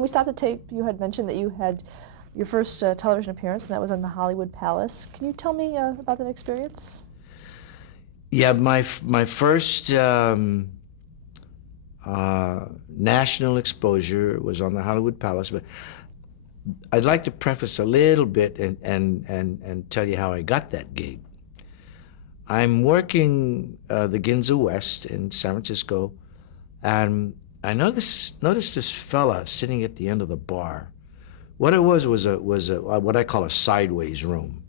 We stopped the tape. You had mentioned that you had your first television appearance, and that was on the Hollywood Palace. Can you tell me about that experience? Yeah, my first national exposure was on the Hollywood Palace, but I'd like to preface a little bit and tell you how I got that gig. I'm working the Ginza West in San Francisco, and I noticed this fella sitting at the end of the bar. What it was a what I call a sideways room.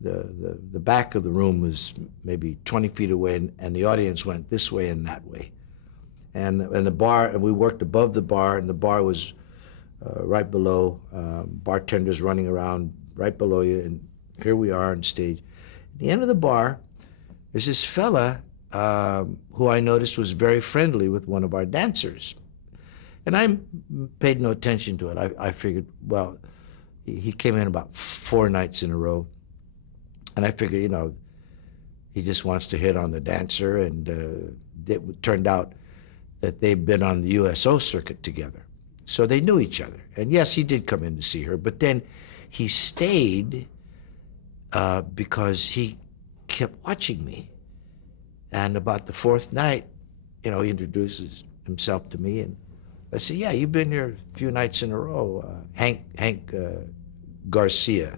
The back of the room was maybe 20 feet away, and the audience went this way and that way. And the bar, and we worked above the bar, and the bar was right below. Bartenders running around right below you, and here we are on stage. At the end of the bar, there's this fella who I noticed was very friendly with one of our dancers. And I paid no attention to it. I figured, well, he came in about 4 nights in a row. And I figured, you know, he just wants to hit on the dancer. And it turned out that they'd been on the USO circuit together. So they knew each other. And yes, he did come in to see her. But then he stayed because he kept watching me. And about the 4th night, you know, he introduces himself to me, and I said, yeah, you've been here a few nights in a row. Hank Garcia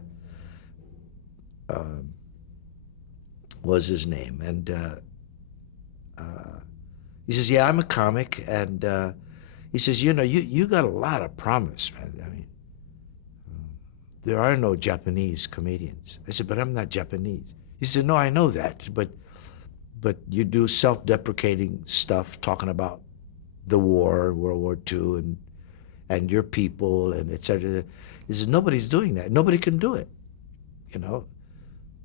was his name. And he says, yeah, I'm a comic. And he says, you know, you got a lot of promise, man. I mean, there are no Japanese comedians. I said, but I'm not Japanese. He said, no, I know that, but you do self-deprecating stuff, talking about the war, World War II, and your people, and et cetera. He says, nobody's doing that. Nobody can do it, you know.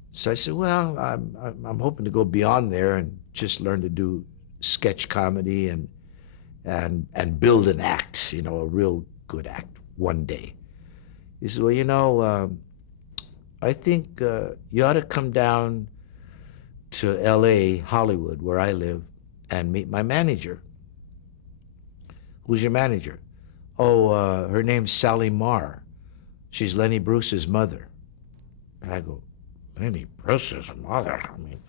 So I said, well, I'm hoping to go beyond there and just learn to do sketch comedy and build an act, you know, a real good act one day. He said, well, you know, I think you ought to come down to LA, Hollywood, where I live, and meet my manager. Who's your manager? Oh, her name's Sally Marr. She's Lenny Bruce's mother. And I go, Lenny Bruce's mother? I mean,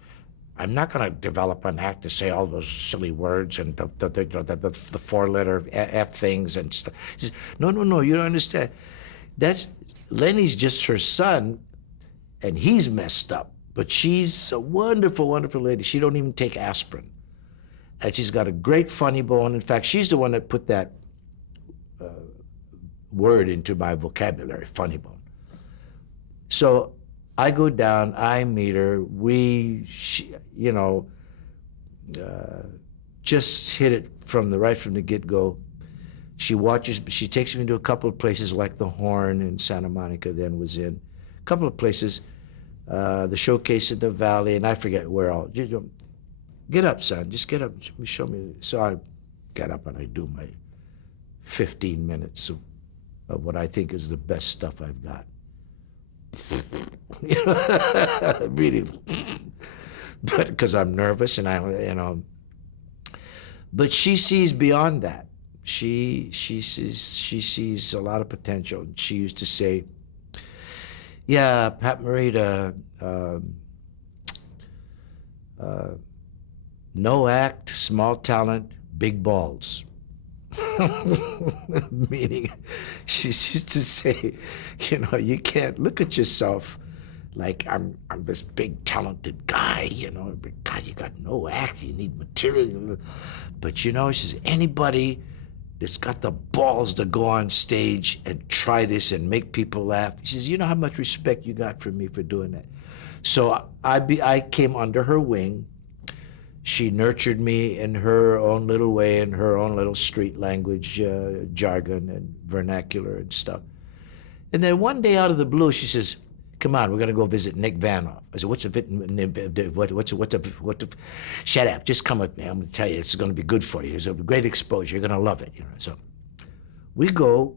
I'm not going to develop an act to say all those silly words and the 4-letter F things and stuff. He says, no, you don't understand. Lenny's just her son, and he's messed up. But she's a wonderful, wonderful lady. She don't even take aspirin. And she's got a great funny bone. In fact, she's the one that put that word into my vocabulary, funny bone. So I go down, I meet her. Just hit it right from the get-go. She takes me to a couple of places like the Horn in Santa Monica, then was in. A couple of places. The Showcase in the Valley, and I forget where all. Get up, son. Just get up. Show me. So I get up and I do my 15 minutes of what I think is the best stuff I've got. Really, but because I'm nervous and But she sees beyond that. She sees a lot of potential. She used to say, yeah, Pat Morita, no act, small talent, big balls. Meaning, she used to say, you know, you can't look at yourself like I'm this big talented guy, you know, but God, you got no act, you need material. But you know, she says, anybody that's got the balls to go on stage and try this and make people laugh. He says, you know how much respect you got from me for doing that? So I came under her wing. She nurtured me in her own little way, in her own little street language, jargon and vernacular and stuff. And then one day out of the blue, she says, come on, we're going to go visit Nick Vanoff. I said, shut up, just come with me. I'm going to tell you, it's going to be good for you. It's a great exposure. You're going to love it. You know. So we go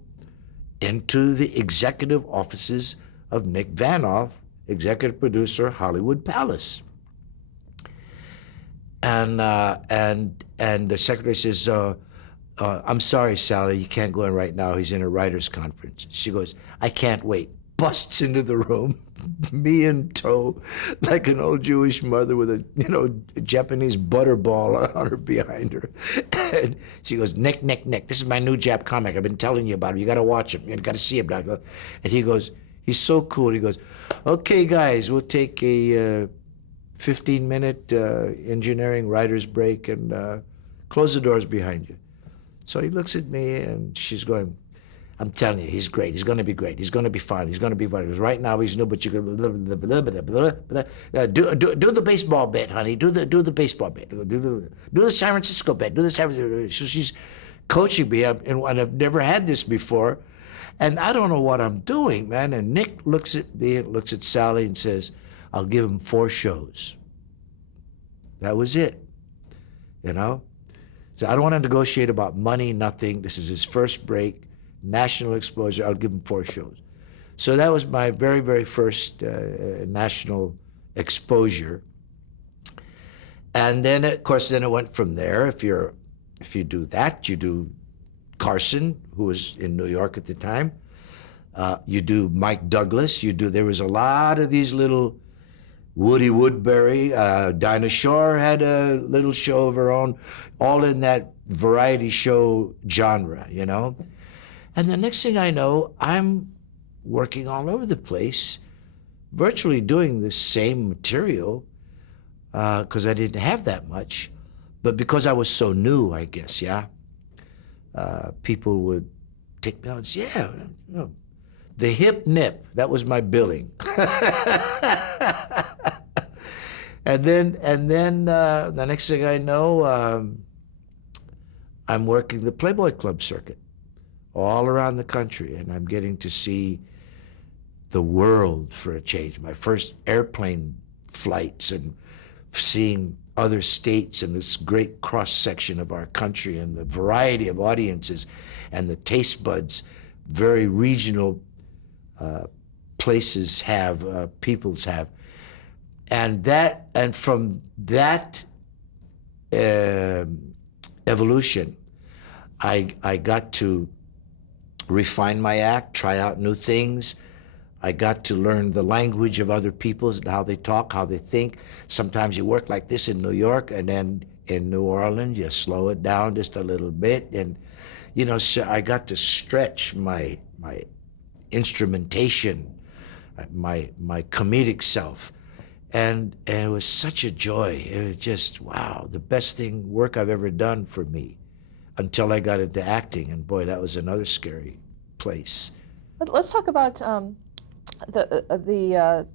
into the executive offices of Nick Vanoff, executive producer, Hollywood Palace. And the secretary says, I'm sorry, Sally, you can't go in right now. He's in a writer's conference. She goes, I can't wait. Busts into the room, me in tow, like an old Jewish mother with a, Japanese butterball on her behind her. And she goes, Nick, Nick, Nick, this is my new Jap comic. I've been telling you about him. You got to watch him. You got to see him. And he goes, he's so cool. He goes, okay, guys, we'll take a 15-minute engineering writer's break and close the doors behind you. So he looks at me and she's going, I'm telling you, he's great. He's going to be great. He's going to be fun. He's going to be fun. Because right now he's new, but you can do the baseball bit, honey. Do the baseball bit. Do the San Francisco bit. Do the San Francisco. So she's coaching me, and I've never had this before, and I don't know what I'm doing, man. And Nick looks at me and looks at Sally and says, I'll give him 4 shows. That was it, So I don't want to negotiate about money, nothing. This is his first break, national exposure. I'll give him 4 shows. So that was my very, very first national exposure. And then, of course, it went from there. If you do that, you do Carson, who was in New York at the time. You do Mike Douglas. There was a lot of these little Woody Woodbury, Dinah Shore had a little show of her own, all in that variety show genre, And the next thing I know, I'm working all over the place, virtually doing the same material, because I didn't have that much. But because I was so new, I guess, people would take me out and say, the hip nip, that was my billing. And then the next thing I know, I'm working the Playboy Club circuit all around the country, and I'm getting to see the world for a change. My first airplane flights and seeing other states and this great cross-section of our country and the variety of audiences and the taste buds, very regional places have, peoples have. And from that evolution, I got to refine my act, try out new things. I got to learn the language of other peoples and how they talk, how they think. Sometimes you work like this in New York, and then in New Orleans, you slow it down just a little bit. And, so I got to stretch my instrumentation, my comedic self. And it was such a joy. It was just, wow, the best work I've ever done for me until I got into acting. And boy, that was another scary place. Let's talk about the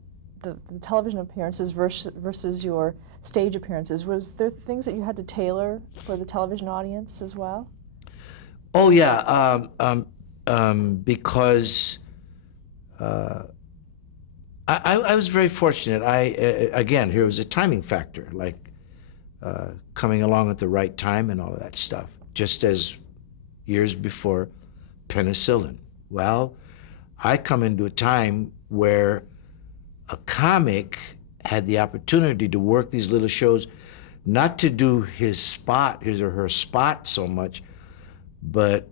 television appearances versus your stage appearances. Was there things that you had to tailor for the television audience as well? Oh, yeah, because I was very fortunate. Again, here was a timing factor, like coming along at the right time and all of that stuff, just as years before penicillin. Well, I come into a time where a comic had the opportunity to work these little shows, not to do his or her spot so much, but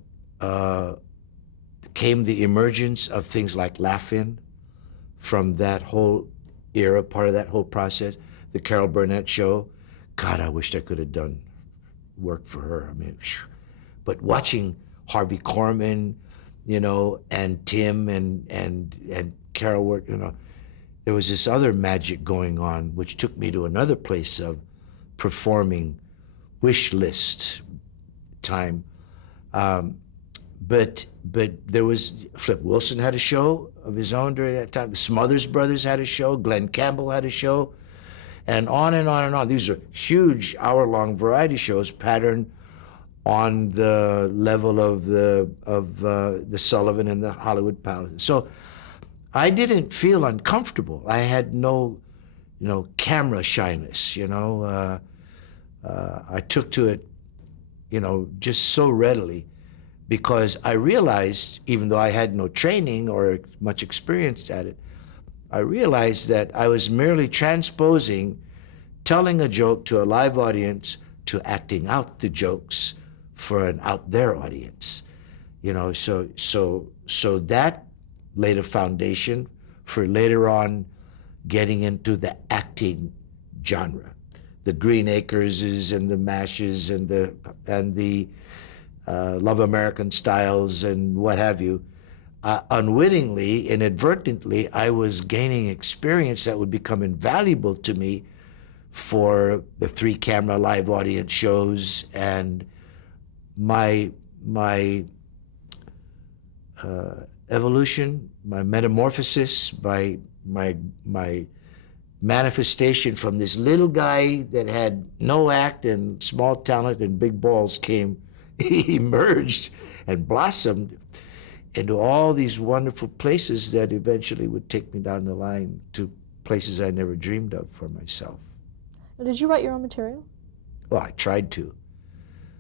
came the emergence of things like Laugh-In from that whole era, part of that whole process. The Carol Burnett show, God, I wished I could have done work for her. I mean, but watching Harvey Korman, and Tim and Carol work, there was this other magic going on, which took me to another place of performing wish list time. But there was, Flip Wilson had a show of his own during that time. The Smothers Brothers had a show. Glenn Campbell had a show. And on and on and on. These are huge hour-long variety shows patterned on the level of the Sullivan and the Hollywood Palace. So I didn't feel uncomfortable. I had no, camera shyness, I took to it, just so readily, because I realized, even though I had no training or much experience at it, I realized that I was merely transposing telling a joke to a live audience to acting out the jokes for an out there audience. You know, so that laid a foundation for later on getting into the acting genre, the Green Acres and the Mashes and the Love American Styles and what have you. Unwittingly, inadvertently, I was gaining experience that would become invaluable to me for the 3-camera live audience shows, and my evolution, my metamorphosis, my manifestation from this little guy that had no act and small talent and big balls emerged and blossomed into all these wonderful places that eventually would take me down the line to places I never dreamed of for myself. Now, did you write your own material? Well, I tried to.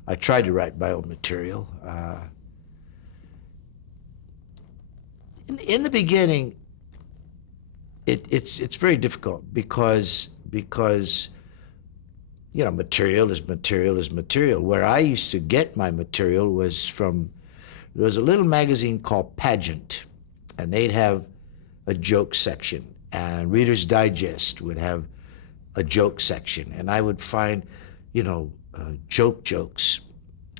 I tried to write my own material. In the beginning, it's very difficult because you know, material is material. Where I used to get my material was from, there was a little magazine called Pageant, and they'd have a joke section, and Reader's Digest would have a joke section, and I would find, you know, jokes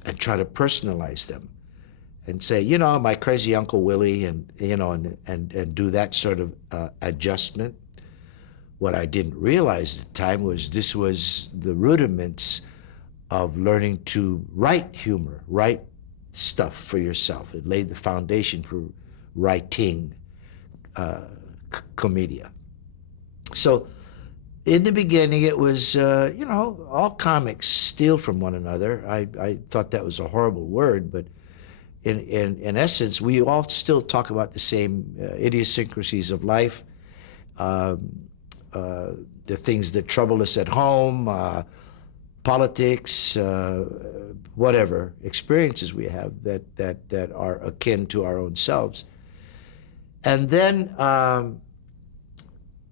and try to personalize them and say, you know, my crazy Uncle Willie, and you know, and do that sort of adjustment. What I didn't realize at the time was this was the rudiments of learning to write humor, write stuff for yourself. It laid the foundation for writing commedia. So in the beginning, it was, you know, all comics steal from one another. I thought that was a horrible word, but in essence, we all still talk about the same idiosyncrasies of life, the things that trouble us at home, politics, whatever experiences we have that are akin to our own selves. And then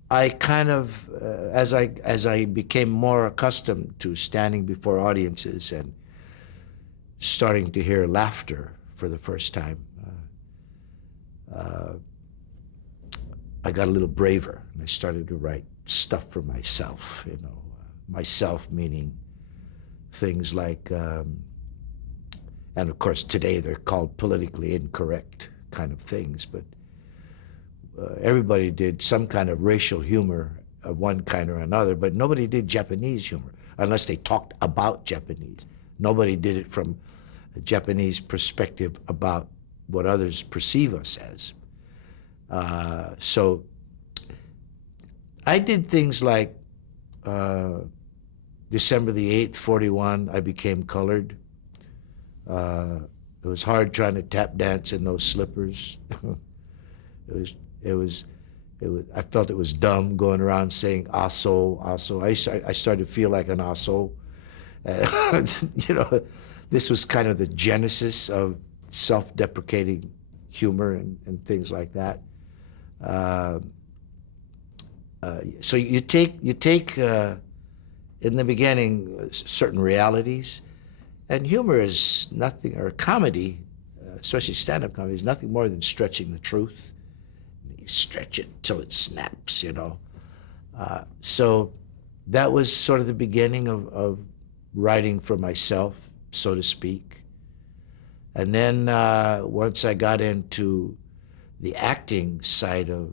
I kind of, as I became more accustomed to standing before audiences and starting to hear laughter for the first time, I got a little braver, and I started to write stuff for myself, you know, myself meaning things like, and of course today they're called politically incorrect kind of things, but everybody did some kind of racial humor of one kind or another, but nobody did Japanese humor unless they talked about Japanese. Nobody did it from a Japanese perspective about what others perceive us as. So I did things like December the 8th, 41, I became colored. It was hard trying to tap dance in those slippers. It was, I felt it was dumb going around saying aso, aso. I started to feel like an aso. You know, this was kind of the genesis of self-deprecating humor and things like that. So you take in the beginning certain realities, and humor is nothing, or comedy, especially stand-up comedy, is nothing more than stretching the truth. You stretch it till it snaps, you know. So that was sort of the beginning of writing for myself, so to speak. And then once I got into the acting side of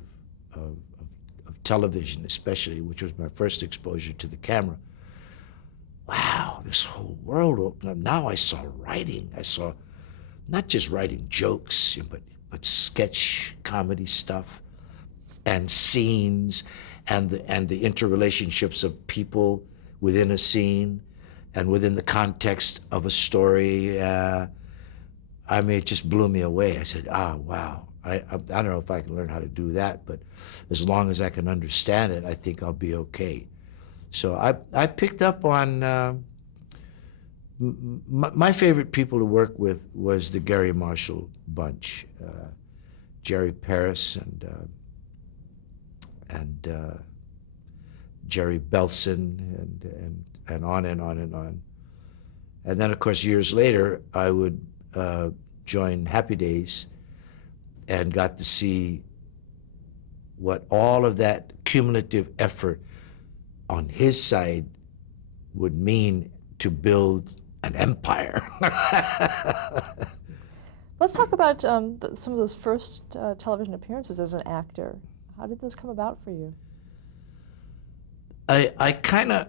television, especially, which was my first exposure to the camera, wow, this whole world opened up. Now I saw writing. I saw not just writing jokes, but sketch comedy stuff and scenes and the interrelationships of people within a scene and within the context of a story. I mean, it just blew me away. I said, wow. I don't know if I can learn how to do that, but as long as I can understand it, I think I'll be okay. So I picked up on, my favorite people to work with was the Gary Marshall bunch, Jerry Paris and Jerry Belson and on and on and on. And then, of course, years later, I would join Happy Days and got to see what all of that cumulative effort on his side would mean to build an empire. Let's talk about some of those first television appearances as an actor. How did those come about for you? I kind of,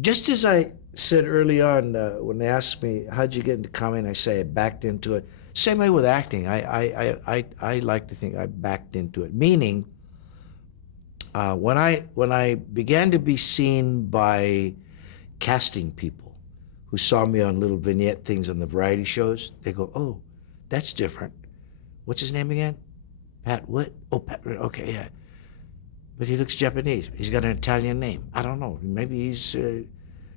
just as I said early on when they asked me, how'd you get into comedy? I say I backed into it. Same way with acting. I like to think I backed into it, meaning when I began to be seen by casting people who saw me on little vignette things on the variety shows, they go, oh, that's different. What's his name again? Pat what? Oh, Pat, okay, yeah. But he looks Japanese. He's got an Italian name. I don't know. Maybe he's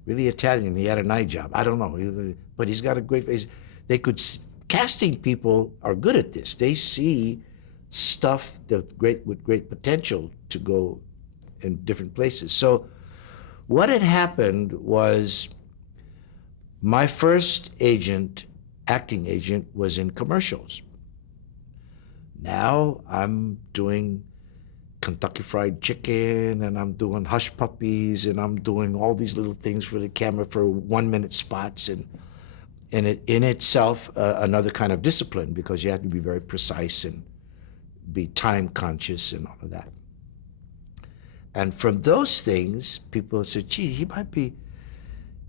really Italian. He had a night job. I don't know. But he's got a great face. They could, casting people are good at this. They see stuff with great potential to go in different places. So what had happened was my first agent, acting agent, was in commercials. Now I'm doing Kentucky Fried Chicken, and I'm doing Hush Puppies, and I'm doing all these little things for the camera for 1-minute spots, and it in itself another kind of discipline, because you have to be very precise and be time conscious and all of that. And from those things, people said, gee, he might be,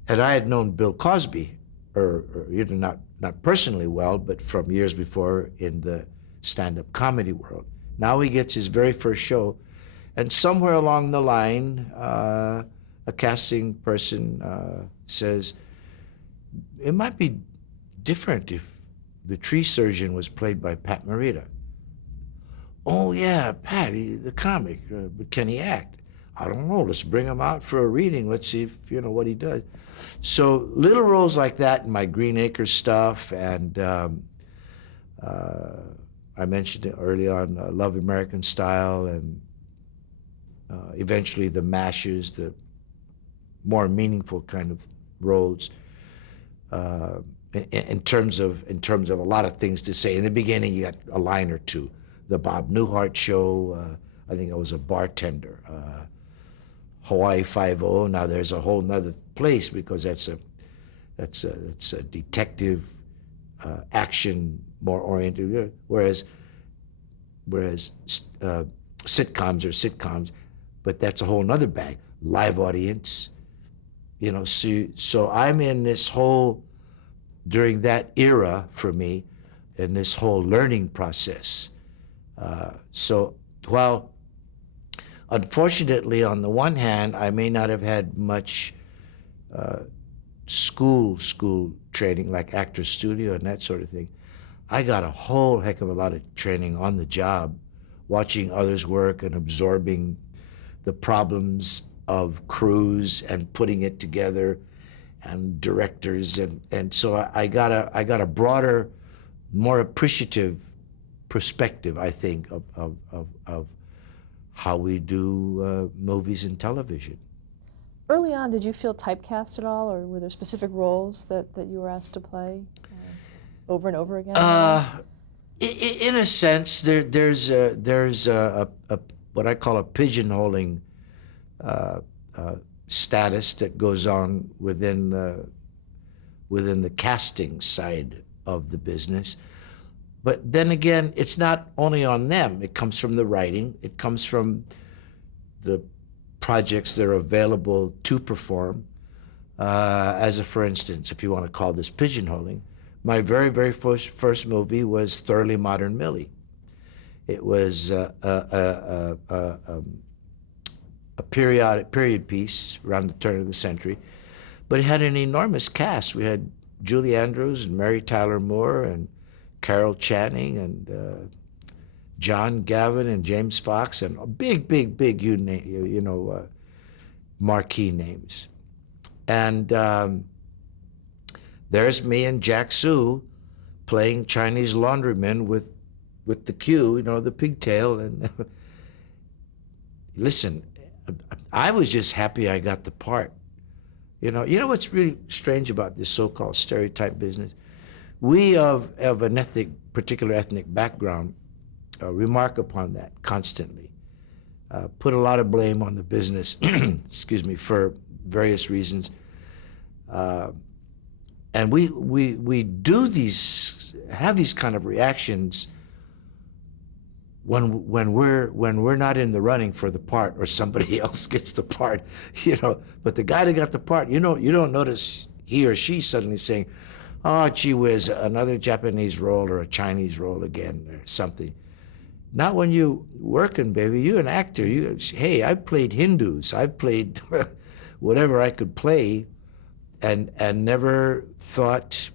and I had known Bill Cosby, or not personally well, but from years before in the stand-up comedy world. Now he gets his very first show, and somewhere along the line, a casting person says, it might be different if the tree surgeon was played by Pat Morita. Oh yeah, Pat, the comic, but can he act? I don't know, let's bring him out for a reading, let's see if, what he does. So little roles like that in my Green Acres stuff, and I mentioned it early on, Love American Style, and eventually the mashes, the more meaningful kind of roles. In terms of a lot of things to say. In the beginning, you got a line or two. The Bob Newhart Show, I think I was a bartender. Hawaii Five-0. Now there's a whole nother place, because that's a detective action more oriented. Whereas sitcoms are sitcoms, but that's a whole nother bag. Live audience, So I'm in this whole, during that era for me, in this whole learning process. So while unfortunately, on the one hand, I may not have had much school training, like Actors Studio and that sort of thing, I got a whole heck of a lot of training on the job, watching others work and absorbing the problems of crews and putting it together, and directors, and so I got a broader, more appreciative perspective, I think, of how we do movies and television. Early on, did you feel typecast at all, or were there specific roles that you were asked to play over and over again? In a sense, there's a what I call a pigeonholing status that goes on within the casting side of the business. But then again, it's not only on them. It comes from the writing. It comes from the projects that are available to perform. For instance, if you want to call this pigeonholing, my very, very first movie was Thoroughly Modern Millie. It was a period piece around the turn of the century, but it had an enormous cast. We had Julie Andrews and Mary Tyler Moore and Carol Channing and John Gavin and James Fox, and big marquee names. And there's me and Jack Sue playing Chinese laundrymen with the queue, the pigtail. And listen, I was just happy I got the part. You know what's really strange about this so-called stereotype business? We of an particular ethnic background, remark upon that constantly. Put a lot of blame on the business, excuse me, for various reasons. And we have these kind of reactions when we're not in the running for the part, or somebody else gets the part, But the guy that got the part, you don't notice he or she suddenly saying, "Oh, gee whiz, another Japanese role or a Chinese role again," or something. Not when you working, baby. You're an actor. Hey, I've played Hindus. I've played whatever I could play, and never thought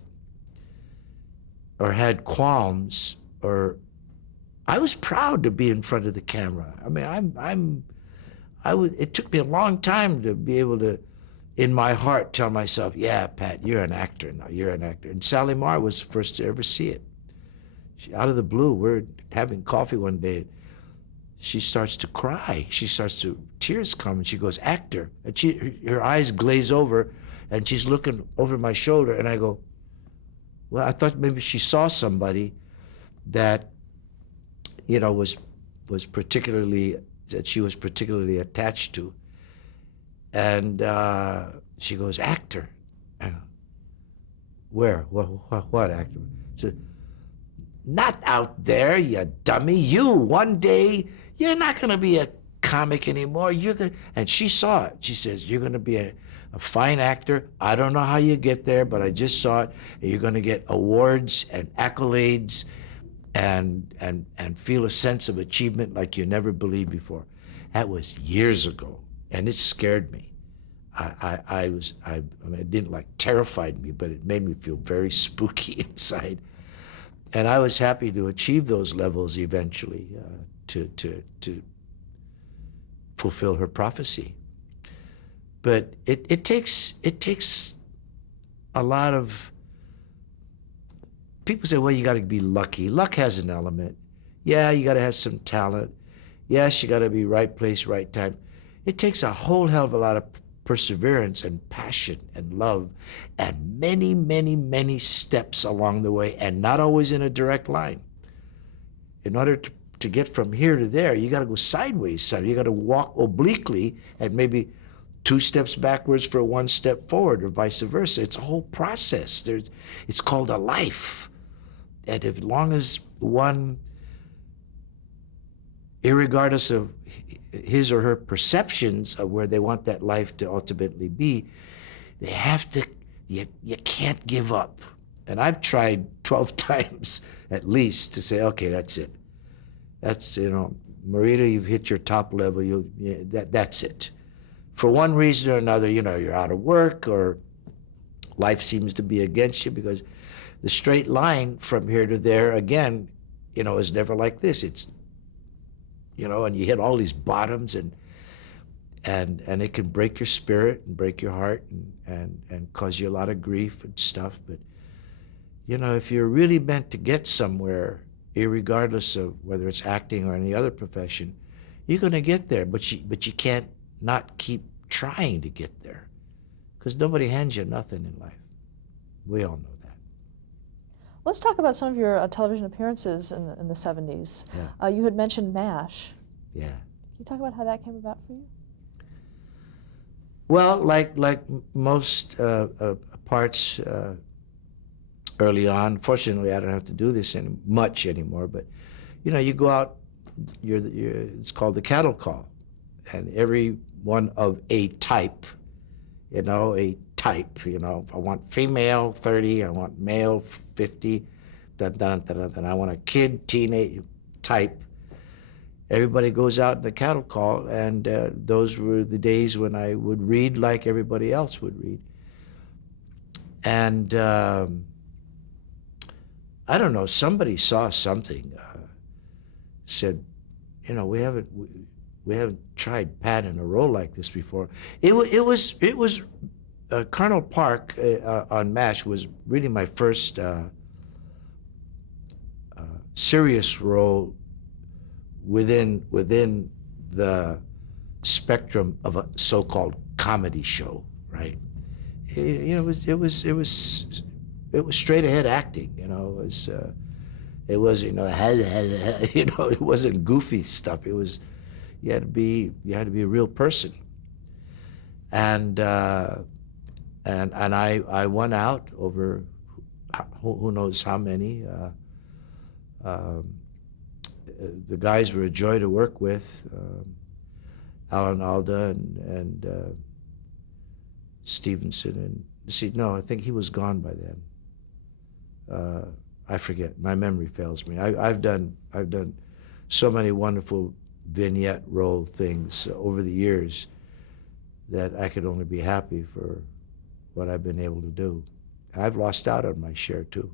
or had qualms, or I was proud to be in front of the camera. I mean, it took me a long time to be able to, in my heart, tell myself, "Yeah, Pat, you're an actor now. You're an actor." And Sally Marr was the first to ever see it. Out of the blue, we're having coffee one day. She starts to cry. Tears come, and she goes, "Actor." And her eyes glaze over, and she's looking over my shoulder, and I go, well, I thought maybe she saw somebody that, was particularly, that she was particularly attached to. And she goes, "Actor." I go, "Where? What actor?" She said, "Not out there, you dummy. One day, you're not going to be a comic anymore. And she saw it. She says, "You're going to be a fine actor. I don't know how you get there, but I just saw it. And you're going to get awards and accolades and feel a sense of achievement like you never believed before." That was years ago, and it scared me. I mean, it didn't terrified me, but it made me feel very spooky inside. And I was happy to achieve those levels eventually, to fulfill her prophecy. But it takes a lot of, people say, well, you got to be lucky. Luck has an element. Yeah, you got to have some talent. Yes, you got to be right place, right time. It takes a whole hell of a lot of perseverance and passion and love, and many, many, many steps along the way, and not always in a direct line. In order to get from here to there, you got to go sideways. You got to walk obliquely and maybe 2 steps backwards for 1 step forward, or vice versa. It's a whole process. It's called a life. And as long as one, irregardless of his or her perceptions of where they want that life to ultimately be, they have to, you can't give up. And I've tried 12 times at least to say, okay, that's it. That's, Morita, you've hit your top level. That's it. For one reason or another, you're out of work, or life seems to be against you, because the straight line from here to there, again, is never like this. It's, and you hit all these bottoms, and it can break your spirit and break your heart and cause you a lot of grief and stuff. But, if you're really meant to get somewhere, irregardless of whether it's acting or any other profession, you're going to get there. But you can't not keep trying to get there, because nobody hands you nothing in life. We all know that. Let's talk about some of your television appearances in the 70s. Yeah. You had mentioned MASH. Yeah. Can you talk about how that came about for you? Well, like most parts early on, fortunately I don't have to do this much anymore, but you go out, it's called the cattle call, and every one of a type, I want female 30, I want male 50, I want a kid, teenage type. Everybody goes out in the cattle call, and those were the days when I would read like everybody else would read. And I don't know, somebody saw something, said, we haven't tried Pat in a role like this before. It was Colonel Park on MASH was really my first serious role within the spectrum of a so-called comedy show, right? it was straight ahead acting. It was it wasn't goofy stuff. It was you had to be a real person. And I won out over who knows how many. The guys were a joy to work with. Alan Alda and Stevenson, and no, I think he was gone by then. I forget. My memory fails me. I've done so many wonderful vignette role things over the years that I could only be happy for what I've been able to do. I've lost out on my share too.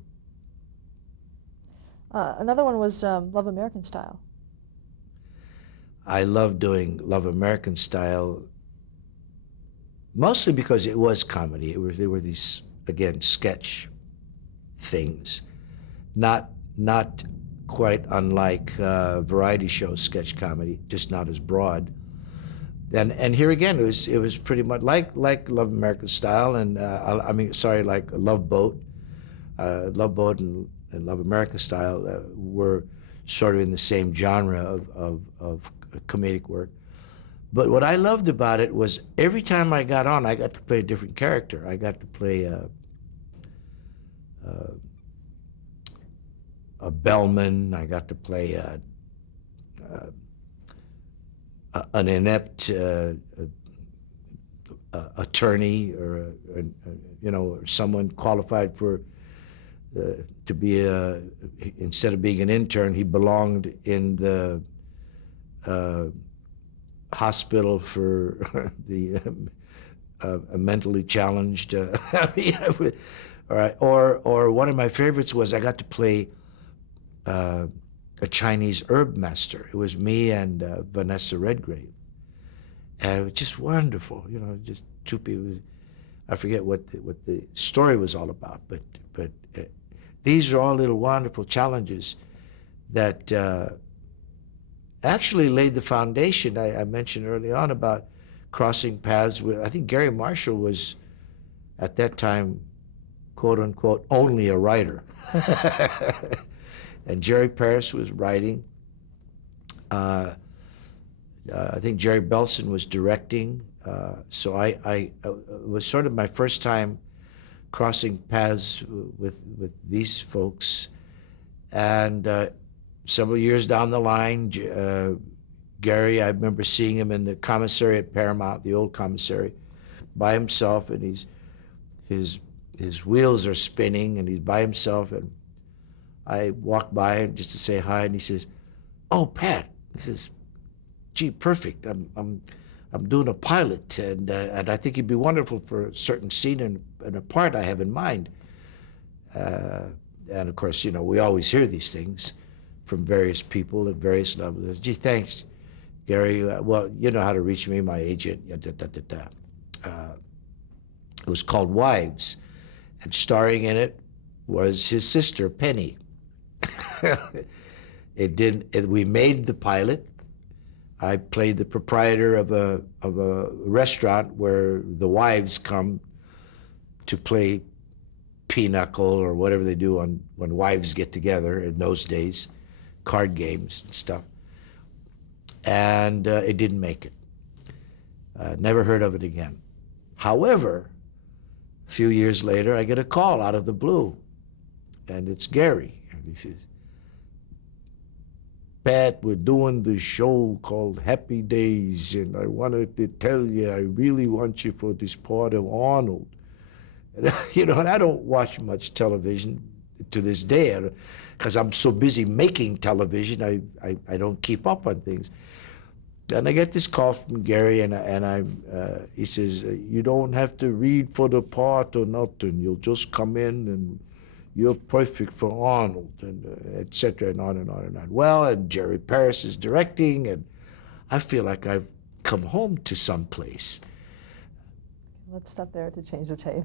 Another one was Love American Style. I love doing Love American Style, mostly because it was comedy. There were these, again, sketch things, not quite unlike variety show sketch comedy, just not as broad. And here again, it was pretty much like Love American Style, and like Love Boat. Love Boat and Love American Style were sort of in the same genre of comedic work. But what I loved about it was every time I got on, I got to play a different character. I got to play a bellman. I got to play an inept attorney, or someone qualified for to be instead of being an intern, he belonged in the hospital for the mentally challenged. All right. Or one of my favorites was I got to play a Chinese herb master. It was me and Vanessa Redgrave, and it was just wonderful. Just two people. I forget what the story was all about, but these are all little wonderful challenges that actually laid the foundation. I mentioned early on about crossing paths with, I think Gary Marshall was at that time, quote unquote, only a writer. And Jerry Paris was writing. I think Jerry Belson was directing. So it was sort of my first time crossing paths with these folks. And several years down the line, Gary, I remember seeing him in the commissary at Paramount, the old commissary, by himself, and his wheels are spinning, and he's by himself, and I walked by him just to say hi, and he says, "Oh, Pat," he says, "gee, perfect. I'm doing a pilot, and I think you'd be wonderful for a certain scene and a part I have in mind." And of course, we always hear these things from various people at various levels. "Gee, thanks, Gary. Well, you know how to reach me, my agent." It was called Wives, and starring in it was his sister, Penny. We made the pilot. I played the proprietor of a restaurant where the wives come to play pinochle or whatever they do when wives get together in those days, card games and stuff. And it didn't make it. Never heard of it again. However, a few years later, I get a call out of the blue, and it's Gary. And he says, "Pat, we're doing this show called Happy Days, and I wanted to tell you I really want you for this part of Arnold." And, and I don't watch much television to this day because I'm so busy making television, I don't keep up on things. And I get this call from Gary, and he says, "You don't have to read for the part or nothing. You'll just come in and you're perfect for Arnold," and et cetera, and on and on and on. Well, and Jerry Paris is directing, and I feel like I've come home to some place. Let's stop there to change the tape.